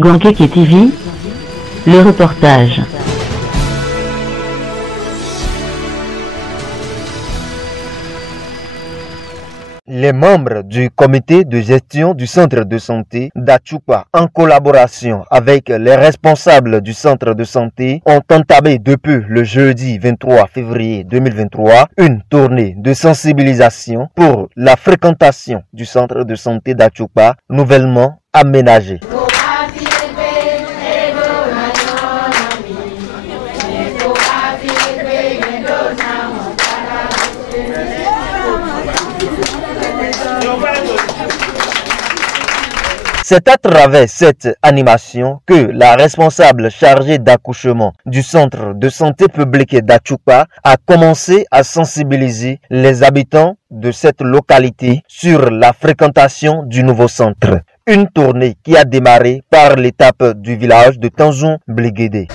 Guanqueque TV, le reportage. Les membres du comité de gestion du centre de santé d'Achoupa, en collaboration avec les responsables du centre de santé, ont entamé depuis le jeudi 23 février 2023 une tournée de sensibilisation pour la fréquentation du centre de santé d'Achoupa nouvellement aménagé. C'est à travers cette animation que la responsable chargée d'accouchement du centre de santé publique d'Achoupa a commencé à sensibiliser les habitants de cette localité sur la fréquentation du nouveau centre. Une tournée qui a démarré par l'étape du village de Tanzoun Bligédé.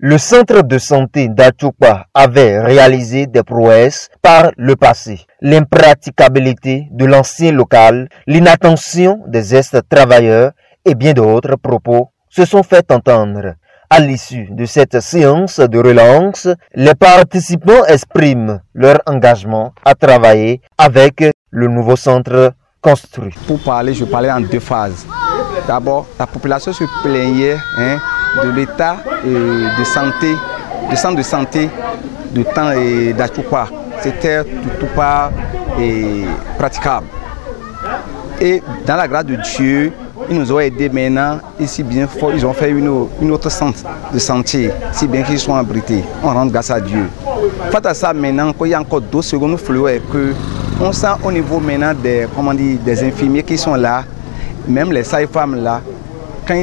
Le centre de santé d'Achoupa avait réalisé des prouesses par le passé. L'impraticabilité de l'ancien local, l'inattention des ex-travailleurs et bien d'autres propos se sont fait entendre. À l'issue de cette séance de relance, les participants expriment leur engagement à travailler avec le nouveau centre construit. Pour parler, je parlais en deux phases. D'abord, la population se plaignait de l'état de santé, du centre de santé d'Achoupa. C'était tout pas praticable. Et dans la grâce de Dieu, ils nous ont aidés maintenant, ici bien fort, ils ont fait une autre centre de santé, si bien qu'ils sont abrités. On rend grâce à Dieu. Face à ça, maintenant, quand il y a encore 2 secondes, on sent au niveau maintenant des infirmiers qui sont là, même les sages-femmes là, quand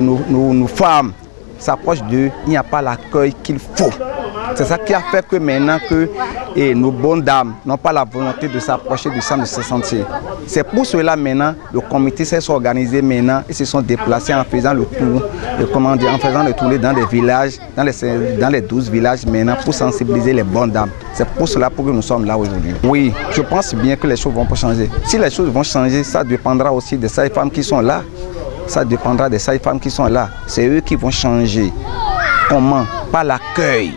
nos femmes s'approchent d'eux, il n'y a pas l'accueil qu'il faut. C'est ça qui a fait que maintenant que nos bonnes dames n'ont pas la volonté de s'approcher du centre de santé. C'est pour cela maintenant le comité s'est organisé maintenant et se sont déplacés en faisant le tour, en faisant le tour dans les villages, dans les 12 villages maintenant pour sensibiliser les bonnes dames. C'est pour cela que nous sommes là aujourd'hui. Oui, je pense bien que les choses vont pas changer. Si les choses vont changer, ça dépendra aussi des sages-femmes qui sont là. Ça dépendra des sages-femmes qui sont là. C'est eux qui vont changer. Comment? Pas l'accueil.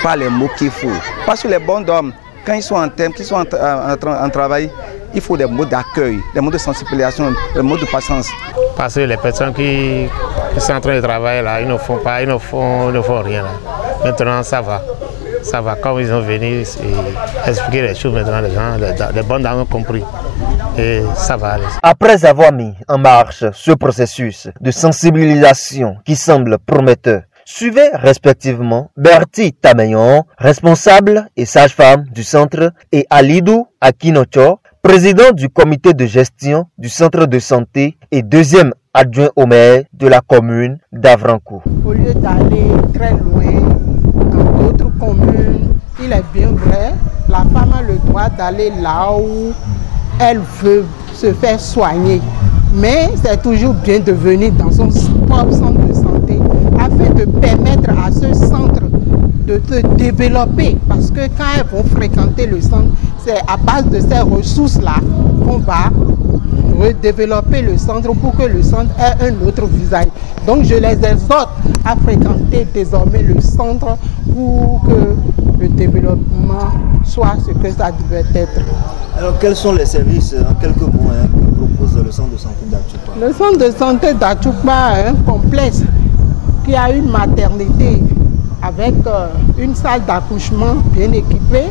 Pas les mots qu'il faut. Parce que les bons hommes, quand ils sont en thème, qu'ils sont en travail, il faut des mots d'accueil, des mots de sensibilisation, des mots de patience. Parce que les personnes qui sont en train de travailler là, ils ne font rien là. Maintenant ça va. Ça va, comme ils ont venu expliquer les choses maintenant, les bonnes dames ont compris. Et ça va aller. Après avoir mis en marche ce processus de sensibilisation qui semble prometteur, suivaient respectivement Bertie Tameyon, responsable et sage-femme du centre, et Alidou Akinocho, président du comité de gestion du centre de santé et deuxième adjoint au maire de la commune d'Avrancourt. Au lieu d'aller très loin dans d'autres communes, il est bien vrai, la femme a le droit d'aller là où elle veut se faire soigner. Mais c'est toujours bien de venir dans son propre centre de santé afin de permettre à ce centre de se développer. Parce que quand elles vont fréquenter le centre, c'est à base de ces ressources-là qu'on va redévelopper le centre pour que le centre ait un autre visage. Donc je les exhorte à fréquenter désormais le centre pour que le développement soit ce que ça devait être. Alors quels sont les services, en quelques mots, que propose le centre de santé d'Achoupa? Le centre de santé d'Achoupa est un complexe qui a une maternité avec une salle d'accouchement bien équipée,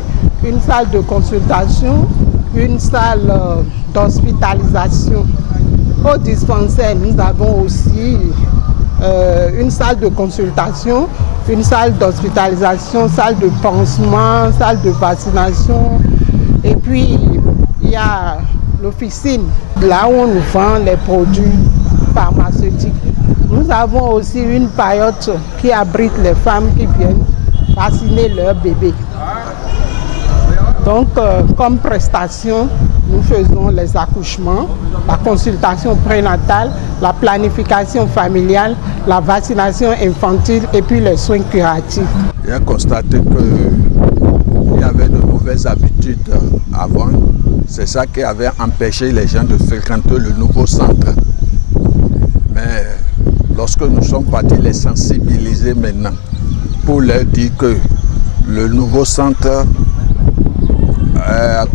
une salle de consultation, une salle d'hospitalisation. Au dispensaire, nous avons aussi une salle de consultation, une salle d'hospitalisation, salle de pansement, salle de vaccination. Et puis, il y a l'officine, là où on nous vend les produits pharmaceutiques. Nous avons aussi une paillote qui abrite les femmes qui viennent vacciner leurs bébés. Donc, comme prestation, nous faisons les accouchements, la consultation prénatale, la planification familiale, la vaccination infantile et puis les soins curatifs. J'ai constaté qu'il y avait de mauvaises habitudes avant C'est ça qui avait empêché les gens de fréquenter le nouveau centre. Mais lorsque nous sommes partis les sensibiliser maintenant pour leur dire que le nouveau centre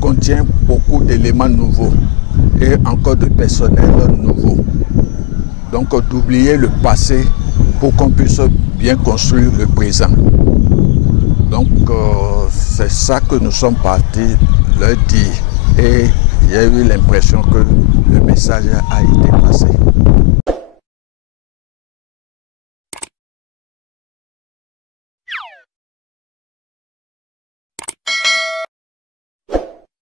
contient beaucoup d'éléments nouveaux et encore de personnel nouveau. Donc d'oublier le passé pour qu'on puisse bien construire le présent. Donc c'est ça que nous sommes partis leur dire et j'ai eu l'impression que le message a été passé.